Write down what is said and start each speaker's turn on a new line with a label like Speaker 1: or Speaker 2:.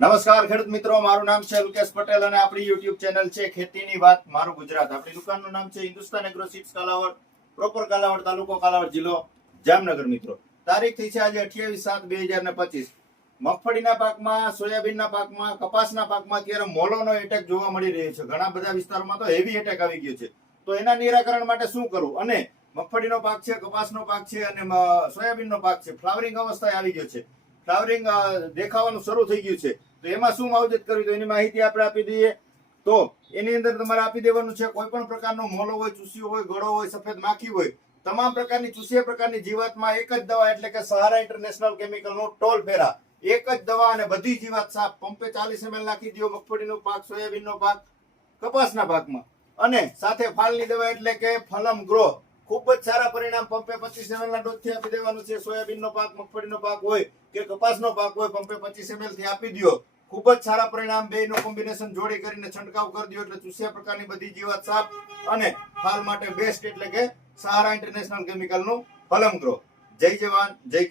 Speaker 1: નમસ્કાર ખેડૂત મિત્રો, મારું નામ છે લુકેશ પટેલ અને આપણી યુટ્યુબ ચેનલ છે ખેતીની વાત, મારું ગુજરાત. આપણી દુકાનનું નામ છે Hindustan agro seeds Kalavad proper Kalavad તાલુકો કાલાવડ જિલ્લો જામનગર મિત્રો. તારીખ થઈ છે આજે અઠ્યાવીસ સાત બે હજાર ને પચીસ. મગફળીના પાકમાં, સોયાબીનના પાકમાં, કપાસના પાકમાં અત્યારે મોલોનો એટેક જોવા મળી રહ્યો છે. ઘણા બધા વિસ્તારોમાં તો હેવી એટેક આવી ગયો છે. તો એના નિરાકરણ માટે શું કરવું? અને મગફળીનો પાક છે, કપાસનો પાક છે અને સોયાબીનનો પાક છે. ફ્લાવરિંગ અવસ્થાએ આવી ગયો છે. ફ્લાવરિંગ દેખાવાનું શરૂ થઈ ગયું છે. તો એમાં શું માવજત કરવી તો એની માહિતી આપણે આપી દઈએ. તો એની અંદર તમારે આપી દેવાનું છે કોઈ પણ પ્રકારનો મોલો હોય, ચૂસ્યો હોય, ગળો હોય, સફેદ માખી હોય, તમામ પ્રકારની ચૂસ્યા પ્રકારની જીવાતમાં એક જ દવા એટલે કે સહારા ઇન્ટરનેશનલ કેમિકલનો ટોલ ફેરા. એક જ દવા અને બધી જીવાત સાફ. પંપે ચાલીસ એમએલ નાખી દો, મગફળીનો પાક, સોયાબીનનો પાક, કપાસના પાકમાં. અને સાથે ફાલની દવા એટલે કે ફલમ ગ્રો ખૂબ જ સારા પરિણામ પંપે પચીસ એમએલ ના ડોઝથી આપી દેવાનું છે. સોયાબીનનો પાક, મગફળીનો પાક હોય કે કપાસનો પાક હોય, પંપે પચીસ એમએલથી આપી દો ખૂબ જ સારા પરિણામ બે નો કોમ્બિનેશન જોડી કરીને છંટકાવ કરી દો એટલે ચૂસ્યા પ્રકારની બધી જીવાત સાફ અને હાલ માટે બેસ્ટ એટલે કે સહારા ઇન્ટરનેશનલ કેમિકલનું ફલમ ગ્રો જય જવાન, જય